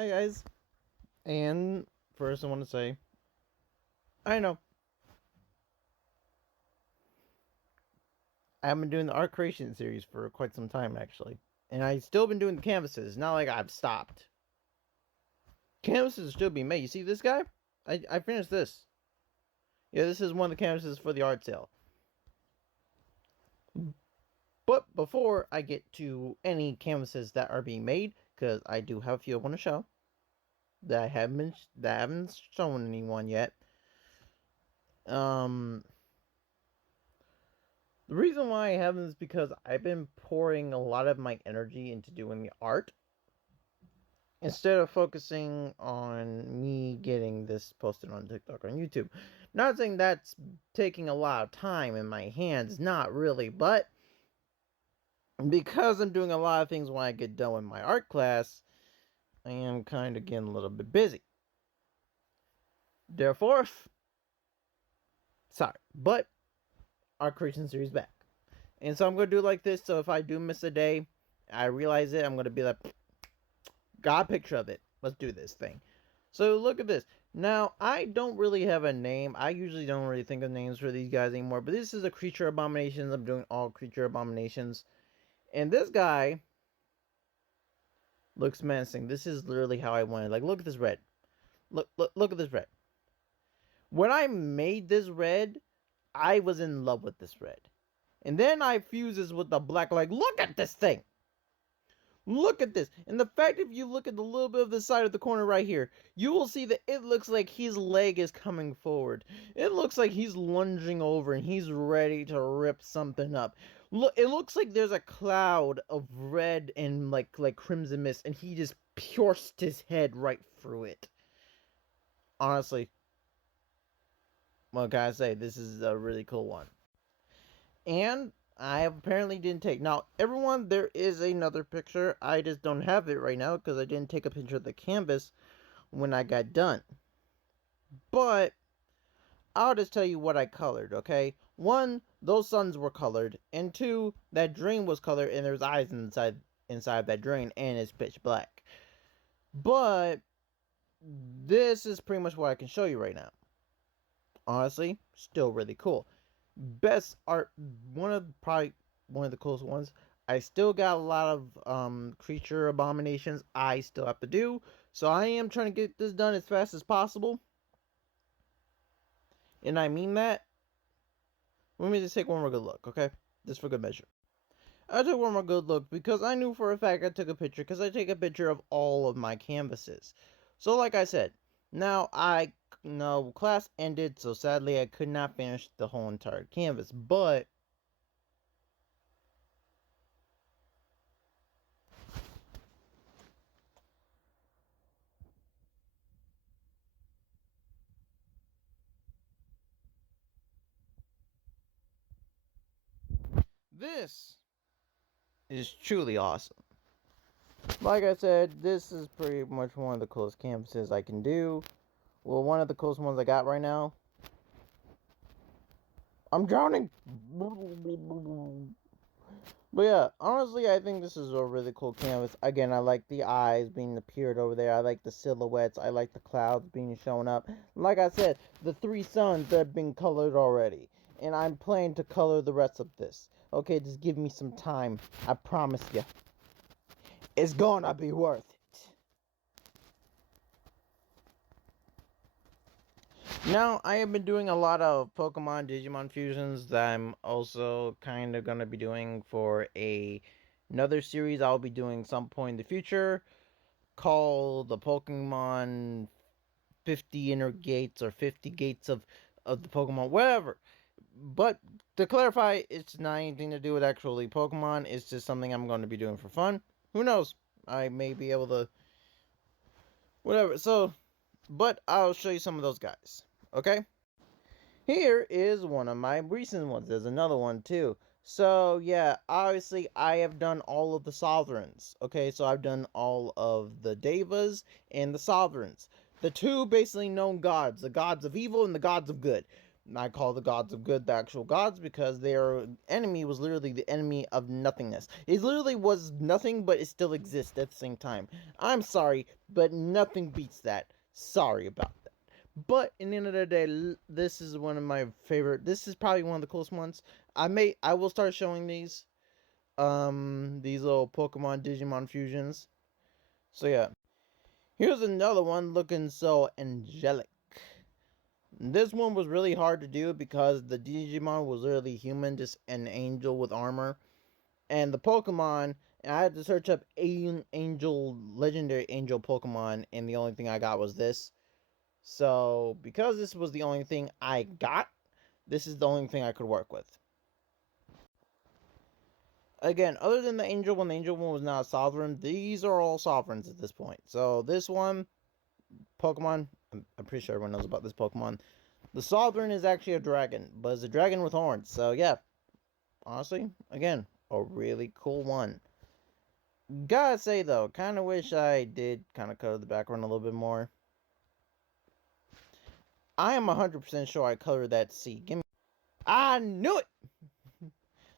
Hi guys, and first I want to say, I know I haven't been doing the art creation series for quite some time actually, and I still been doing the canvases. Not like I've stopped. Canvases are still being made. You see this guy? I finished this. Yeah, this is one of the canvases for the art sale. But before I get to any canvases that are being made, because I do have a few I want to show that I haven't shown anyone yet. The reason why I haven't is because I've been pouring a lot of my energy into doing the art instead of focusing on me getting this posted on TikTok or on YouTube. Not saying that's taking a lot of time in my hands, not really, but because I'm doing a lot of things when I get done with my art class, I am kind of getting a little bit busy. Therefore, sorry, but art creation series back. And so I'm going to do it like this, so if I do miss a day, I realize it, I'm going to be like, got a picture of it. Let's do this thing. So look at this. Now, I don't really have a name. I usually don't really think of names for these guys anymore. But this is a Creature Abominations. I'm doing all Creature Abominations. And this guy looks menacing. This is literally how I wanted. Like, look at this red. Look at this red. When I made this red, I was in love with this red. And then I fuse this with the black. Like, look at this thing. Look at this. And the fact if you look at the little bit of the side of the corner right here, you will see that it looks like his leg is coming forward. It looks like he's lunging over and he's ready to rip something up. Look, it looks like there's a cloud of red and like crimson mist and he just pierced his head right through it. Honestly, what can I say? This is a really cool one. And I apparently didn't take. Now, everyone, there is another picture. I just don't have it right now because I didn't take a picture of the canvas when I got done. But I'll just tell you what I colored, okay? One, those suns were colored, and two, that drain was colored, and there's eyes inside that drain, and it's pitch black. But this is pretty much what I can show you right now. Honestly, still really cool. Best art, probably one of the coolest ones. I still got a lot of creature abominations I still have to do, so I am trying to get this done as fast as possible. And I mean that. Let me just take one more good look, okay? Just for good measure. I took one more good look because I knew for a fact I took a picture because I take a picture of all of my canvases. So like I said, now class ended, so sadly I could not finish the whole entire canvas, but this is truly awesome. Like I said, this is pretty much one of the coolest canvases I can do. Well, one of the coolest ones I got right now. I'm drowning! But yeah, honestly, I think this is a really cool canvas. Again, I like the eyes being appeared over there. I like the silhouettes. I like the clouds being shown up. Like I said, the three suns that have been colored already. And I'm planning to color the rest of this. Okay, just give me some time. I promise you. It's gonna be worth it. Now, I have been doing a lot of Pokemon Digimon fusions that I'm also kind of going to be doing for another series I'll be doing some point in the future called the Pokemon 50 Inner Gates or 50 Gates of the Pokemon, whatever. But to clarify, it's not anything to do with actually Pokemon. It's just something I'm going to be doing for fun. Who knows? I may be able to... Whatever. So, but I'll show you some of those guys. Okay? Here is one of my recent ones. There's another one too. So yeah, obviously I have done all of the Sovereigns. Okay, so I've done all of the Devas and the Sovereigns. The two basically known gods. The gods of evil and the gods of good. I call the gods of good the actual gods because their enemy was literally the enemy of nothingness. It literally was nothing, but it still exists at the same time. I'm sorry, but nothing beats that. Sorry about that. But in the end of the day, this is one of my favorite. This is probably one of the coolest ones. I will start showing these little Pokemon Digimon fusions. So yeah, here's another one looking so angelic. This one was really hard to do because the Digimon was literally human, just an angel with armor. And the Pokemon, I had to search up angel, legendary angel Pokemon, and the only thing I got was this. So, because this was the only thing I got, this is the only thing I could work with. Again, other than the angel one, the angel one was not a sovereign. These are all sovereigns at this point. So, this one, Pokemon, I'm pretty sure everyone knows about this Pokemon. The Sovereign is actually a dragon, but it's a dragon with horns. So yeah, honestly, again, a really cool one. Gotta say though, kind of wish I did kind of color the background a little bit more. I am 100% sure I colored that C. I knew it!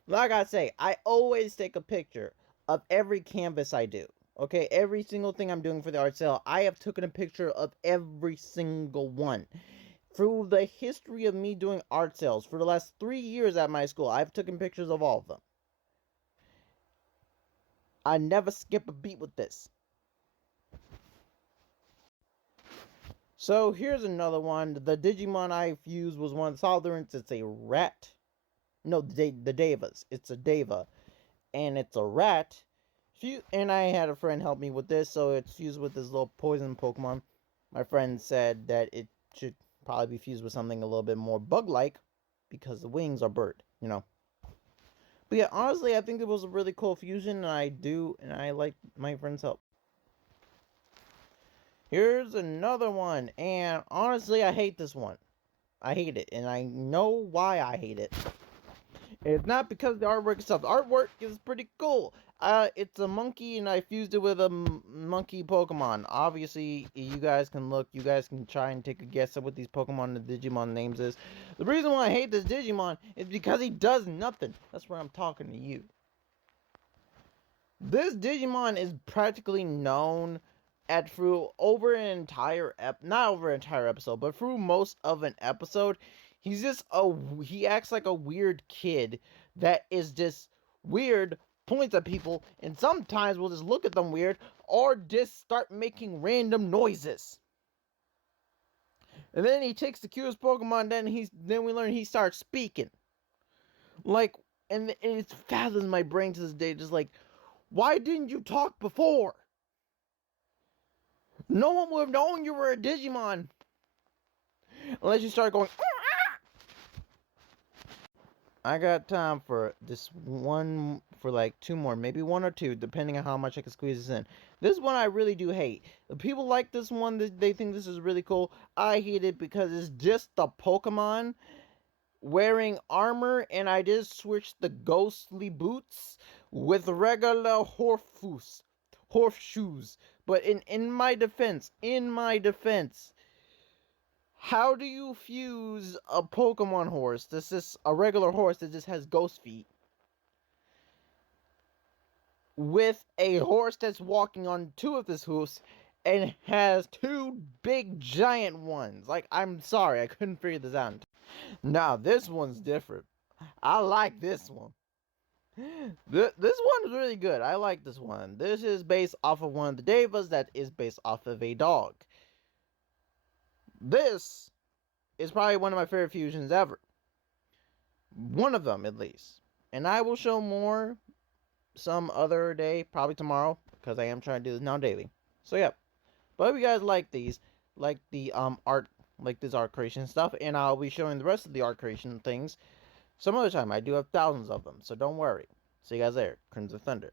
Like I say, I always take a picture of every canvas I do. Okay, every single thing I'm doing for the art sale, I have taken a picture of every single one. Through the history of me doing art sales for the last 3 years at my school, I've taken pictures of all of them. I never skip a beat with this. So here's another one. The Digimon I used was one of the Southerns. It's a rat. No, the Devas. It's a Deva. And it's a rat. And I had a friend help me with this, so it's fused with this little poison Pokemon. My friend said that it should probably be fused with something a little bit more bug-like, because the wings are bird, you know. But yeah, honestly, I think it was a really cool fusion, and I like my friend's help. Here's another one, and honestly, I hate this one. I hate it, and I know why I hate it. It's not because the artwork itself. The artwork is pretty cool. It's a monkey, and I fused it with a monkey Pokemon. Obviously, you guys can look. You guys can try and take a guess at what these Pokemon and the Digimon names is. The reason why I hate this Digimon is because he does nothing. That's where I'm talking to you. This Digimon is practically known through over an entire not over an entire episode, but through most of an episode. He acts like a weird kid that is just weird, points at people, and sometimes will just look at them weird or just start making random noises. And then he takes the cutest Pokemon, then we learn he starts speaking. Like, and it fathoms my brain to this day, just like, why didn't you talk before? No one would have known you were a Digimon unless you start going. I got time for this one, for like 2 more, maybe 1 or 2, depending on how much I can squeeze this in. This one I really do hate. The people like this one, they think this is really cool. I hate it because it's just the Pokemon wearing armor, and I just switched the ghostly boots with regular horseshoes. But in my defense, how do you fuse a Pokemon horse? This is a regular horse that just has ghost feet with a horse that's walking on 2 of his hoofs and has 2 big giant ones. Like, I'm sorry, I couldn't figure this out. Now, this one's different. I like this one. This one's really good. I like this one. This is based off of one of the Devas that is based off of a dog. This is probably one of my favorite fusions ever. One of them, at least. And I will show more some other day, probably tomorrow, because I am trying to do this now daily. So yeah. But I hope you guys like these. Like the art, like this art creation stuff. And I'll be showing the rest of the art creation things some other time. I do have thousands of them, so don't worry. See you guys there. Crimson Thunder.